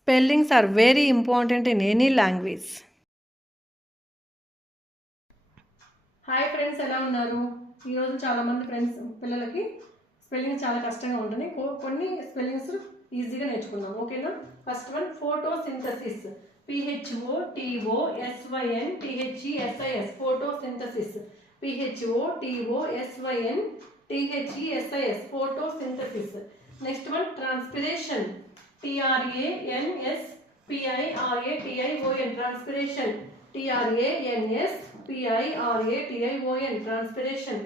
Spellings are very important in any language. Hi friends, ఎలా ఉన్నారు? ఈరోజు చాలామంది పిల్లలకి స్పెల్లింగ్ చాలా కష్టంగా ఉంటుంది. కొన్ని స్పెల్లింగ్స్ ఈజీగా నేర్చుకుందాం, ఓకేనా? First one photosynthesis. PHOTOSYNTHESIS photosynthesis. PHOTOSYNTHESIS photosynthesis. Next one transpiration. TRANSPIRATION transpiration. TRANSPIRATION transpiration.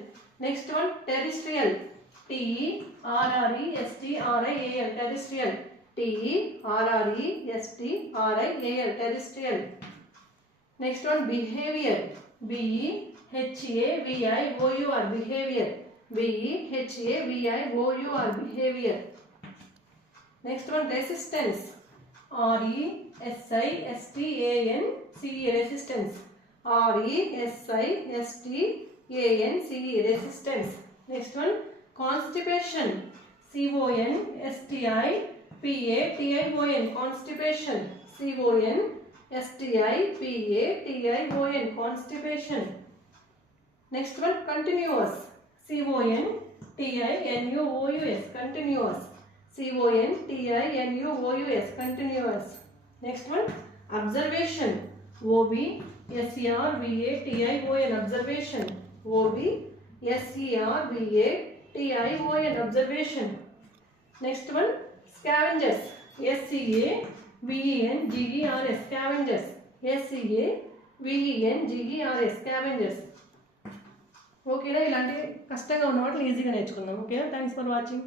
Next one terrestrial. TERRESTRIAL terrestrial. TERRESTRIAL terrestrial. Next one behavior. BEHAVIOUR behavior. BEHAVIOUR behavior. Next one resistance. RESISTANCE resistance. RESISTANCE resistance. Next one constipation. CONSTIPATION constipation. CONSTIPATION constipation. Next one continuous. CONTINUOUS continuous. CONTINUOUS continuous. Next one observation. OBSERVATION observation. OBSERVATION observation. Next one scavengers. SCAVENGERS scavengers. SCAVENGERS scavengers. ఓకేనా? ఇలాంటి కష్టంగా ఉన్న వాటిని ఈజీగా నేర్చుకుందాం, ఓకేనా? Thanks for watching.